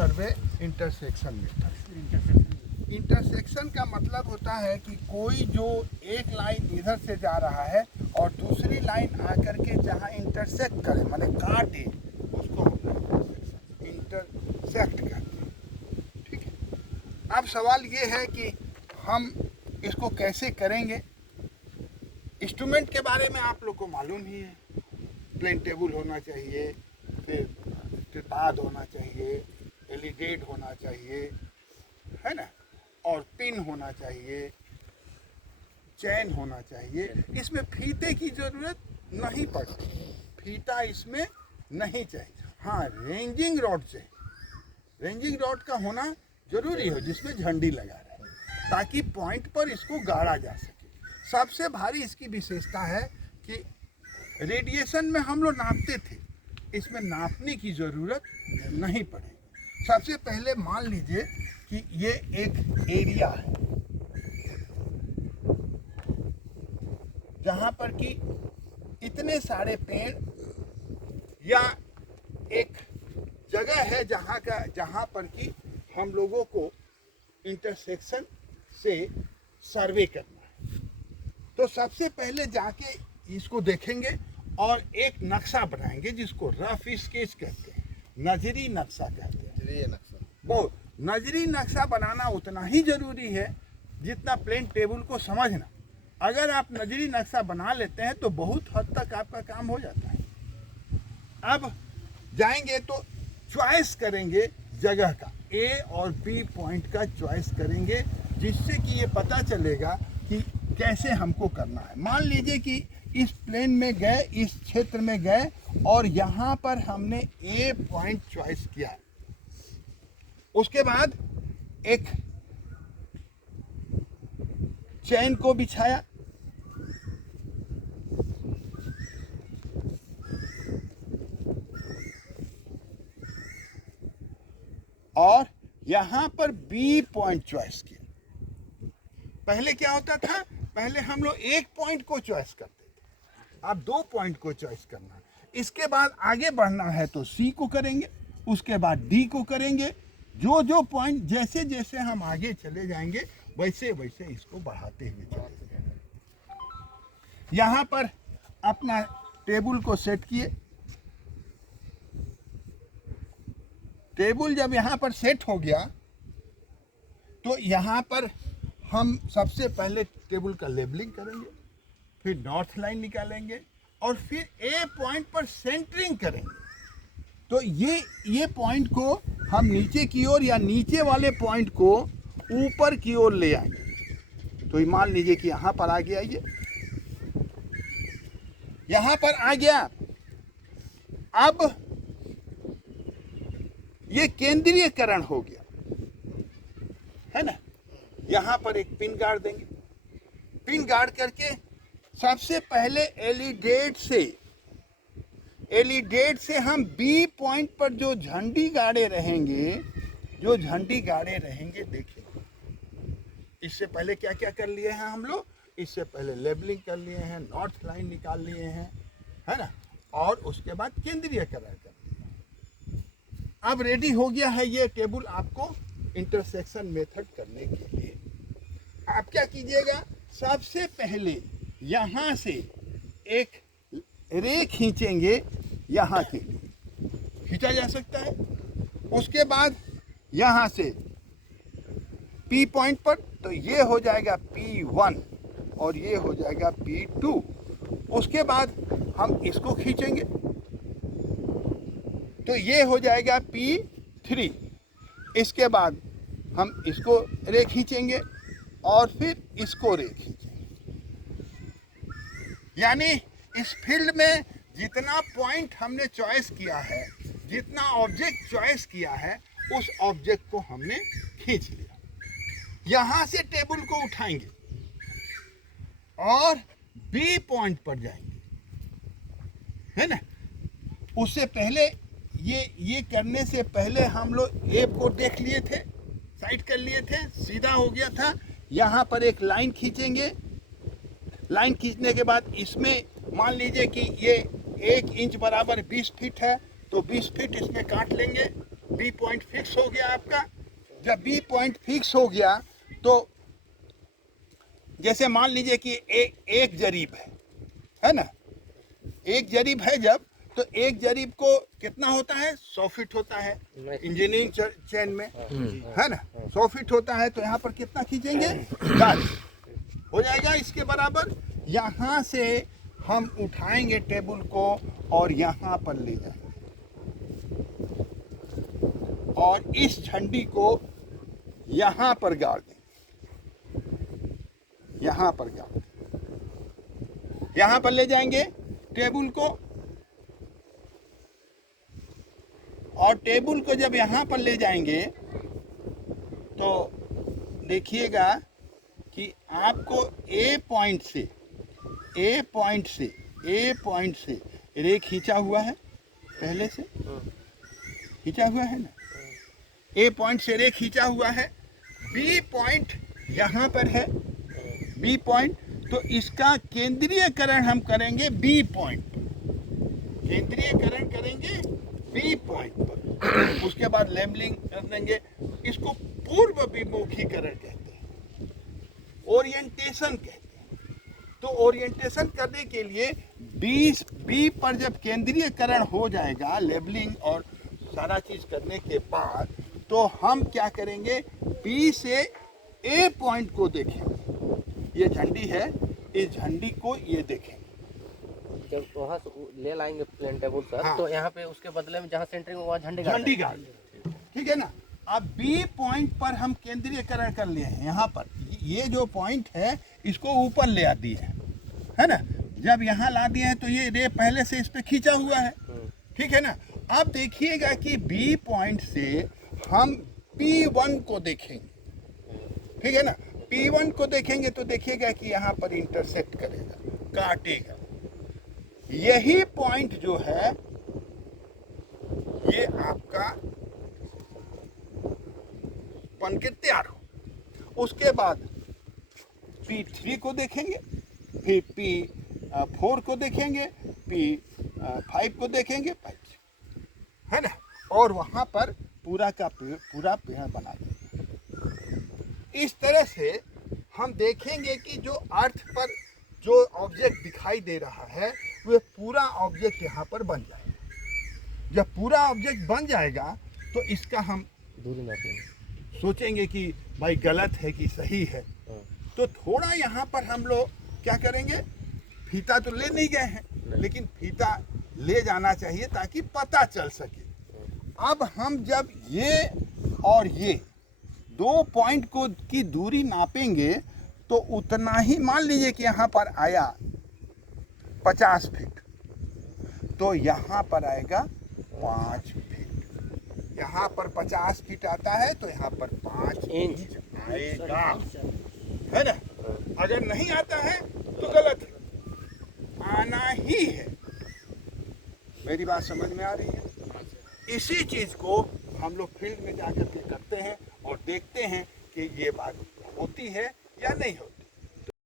सर्वे intersection method. Intersection का मतलब होता है कि कोई जो एक लाइन इधर से जा रहा है और दूसरी लाइन आकर के जहाँ इंटरसेक्ट करे, माने काटे, उसको हम इंटरसेक्ट कहते हैं। ठीक है, अब सवाल ये है कि हम इसको कैसे करेंगे। इंस्ट्रूमेंट के बारे में आप लोग को मालूम ही है, प्लेन टेबल होना चाहिए, फिर ट्रिपाड होना चाहिए, एलिगेट होना चाहिए, है ना, और पिन होना चाहिए, चैन होना चाहिए। इसमें फीते की जरूरत नहीं पड़ती, फीता इसमें नहीं चाहिए। हाँ, रेंजिंग रॉड से, रेंजिंग रॉड का होना जरूरी हो जिसमें झंडी लगा रहे, ताकि पॉइंट पर इसको गाड़ा जा सके। सबसे भारी इसकी विशेषता है कि रेडिएशन में हम लोग नापते थे, इसमें नापने की जरूरत नहीं पड़ेगी। सबसे पहले मान लीजिए कि ये एक एरिया है जहाँ पर कि इतने सारे पेड़, या एक जगह है जहाँ पर कि हम लोगों को इंटरसेक्शन से सर्वे करना है। तो सबसे पहले जाके इसको देखेंगे और एक नक्शा बनाएंगे जिसको रफ स्केच कहते हैं, नजरी नक्शा कहते हैं। बहुत नजरी नक्शा बनाना उतना ही जरूरी है जितना प्लेन टेबल को समझना। अगर आप नजरी नक्शा बना लेते हैं तो बहुत हद तक आपका काम हो जाता है। अब जाएंगे तो चॉइस करेंगे जगह का, ए और बी पॉइंट का चॉइस करेंगे, जिससे कि ये पता चलेगा कि कैसे हमको करना है। मान लीजिए कि इस प्लेन में गए, इस क्षेत्र में गए और यहाँ पर हमने ए पॉइंट चॉइस किया। उसके बाद एक चैन को बिछाया, और यहां पर बी पॉइंट चॉइस किया। पहले क्या होता था, पहले हम लोग एक पॉइंट को चॉइस करते थे, अब 2 पॉइंट को चॉइस करना है। इसके बाद आगे बढ़ना है तो सी को करेंगे, उसके बाद डी को करेंगे। जो जो पॉइंट, जैसे जैसे हम आगे चले जाएंगे वैसे वैसे इसको बढ़ाते हुए चले जाएंगे। यहाँ पर अपना टेबल को सेट किए। टेबल जब यहाँ पर सेट हो गया तो यहाँ पर हम सबसे पहले टेबल का लेबलिंग करेंगे, फिर नॉर्थ लाइन निकालेंगे और फिर ए पॉइंट पर सेंटरिंग करेंगे। तो ये पॉइंट को हम नीचे की ओर, या नीचे वाले पॉइंट को ऊपर की ओर ले आएंगे। तो मान लीजिए कि यहाँ पर आ गया, यहाँ पर आ गया। अब ये केंद्रीयकरण हो गया, है ना। यहाँ पर एक पिन गाड़ देंगे। पिन गाड़ करके सबसे पहले एलिगेट से हम बी पॉइंट पर जो झंडी गाड़े रहेंगे, देखिए इससे पहले क्या क्या कर लिए हैं हम लोग। इससे पहले लेबलिंग कर लिए हैं, नॉर्थ लाइन निकाल लिए हैं, है ना, और उसके बाद केंद्रीयकरण कर लिया। अब रेडी हो गया है ये टेबल आपको इंटरसेक्शन मेथड करने के लिए। आप क्या कीजिएगा, सबसे पहले यहाँ से एक रे खींचेंगे, यहाँ के लिए खींचा जा सकता है। उसके बाद यहाँ से P पॉइंट पर, तो ये हो जाएगा P1 और ये हो जाएगा P2। उसके बाद हम इसको खींचेंगे तो ये हो जाएगा P3। इसके बाद हम इसको रे खींचेंगे और फिर इसको रे खींचेंगे। यानी इस फील्ड में जितना पॉइंट हमने चॉइस किया है, जितना ऑब्जेक्ट चॉइस किया है, उस ऑब्जेक्ट को हमने खींच लिया। यहाँ से टेबल को उठाएंगे और बी पॉइंट पर जाएंगे, है ना। उससे पहले ये करने से पहले हम लोग ए को देख लिए थे, साइड कर लिए थे, सीधा हो गया था। यहाँ पर एक लाइन खींचेंगे। लाइन खींचने के बाद इसमें मान लीजिए कि ये 1 इंच बराबर 20 फीट है, तो 20 फीट इसमें काट लेंगे बी पॉइंट फिक्स हो गया आपका। जब बी पॉइंट फिक्स हो गया तो जैसे मान लीजिए कि एक जरीब है ना, एक जरीब है जब, तो एक जरीब को कितना होता है, 100 फीट होता है इंजीनियरिंग चेन में, है ना, 100 फीट होता है। तो यहाँ पर कितना खींचेंगे, 10 हो जाएगा इसके बराबर। यहाँ से हम उठाएंगे टेबल को और यहाँ पर ले जाएंगे और इस झंडी को यहाँ पर गाड़ देंगे, यहाँ पर गाड़ देंगे, यहाँ पर ले जाएंगे टेबल को। और टेबल को जब यहाँ पर ले जाएंगे तो देखिएगा कि आपको ए पॉइंट से रे खींचा हुआ है, पहले से खींचा हुआ है ना, ए पॉइंट से रे खींचा हुआ है। बी पॉइंट यहाँ पर है, बी पॉइंट, तो इसका केंद्रीयकरण हम करेंगे बी पॉइंट पर, केंद्रीयकरण करेंगे बी पॉइंट पर। उसके बाद लेबलिंग कर देंगे। इसको पूर्व विमुखीकरण कहते हैं, ओरिएंटेशन कहते हैं। तो ओरिएंटेशन करने के लिए बी पर जब केंद्रीयकरण हो जाएगा, लेबलिंग और सारा चीज करने के बाद, तो हम क्या करेंगे, बी से ए पॉइंट को देखेंगे। ये झंडी है, इस झंडी को ये देखेंगे। जब वहाँ से ले लाएंगे प्लेन टेबल सर, हाँ। तो यहाँ पे उसके बदले में जहाँ सेंटरिंग वहाँ झंडी गाड़, ठीक है ना। अब बी पॉइंट पर हम केंद्रीयकरण कर लिए हैं। यहाँ पर ये जो पॉइंट है इसको ऊपर ले आ दिए है ना। जब यहाँ ला दिए हैं तो ये रे पहले से इस पे खींचा हुआ है, ठीक है ना। अब देखिएगा कि बी पॉइंट से हम P1 को देखेंगे, ठीक है ना। P1 को देखेंगे तो देखिएगा कि यहाँ पर इंटरसेक्ट करेगा, काटेगा। यही पॉइंट जो है ये आपका बन के तैयार हो। उसके बाद P3 को देखेंगे, फिर P4 को देखेंगे, P5 को देखेंगे, है ना। और वहां पर पूरा का पूरा पेड़ बना देंगे। इस तरह से हम देखेंगे कि जो अर्थ पर जो ऑब्जेक्ट दिखाई दे रहा है वह पूरा ऑब्जेक्ट यहाँ पर बन जाएगा। जब पूरा ऑब्जेक्ट बन जाएगा तो इसका हम दूरी नापेंगे, सोचेंगे कि भाई गलत है कि सही है। तो थोड़ा यहाँ पर हम लोग क्या करेंगे, फीता तो ले नहीं गए हैं, लेकिन फीता ले जाना चाहिए ताकि पता चल सके। अब हम जब ये और ये दो पॉइंट को की दूरी नापेंगे तो उतना ही, मान लीजिए कि यहाँ पर आया 50 फीट, तो यहाँ पर आएगा 5 फीट। यहाँ पर 50 फीट आता है तो यहाँ पर 5 इंच आएगा, है ना। अगर नहीं आता है तो गलत है, आना ही है। मेरी बात समझ में आ रही है। इसी चीज को हम लोग फील्ड में जाकर के करते हैं और देखते हैं कि ये बात होती है या नहीं होती।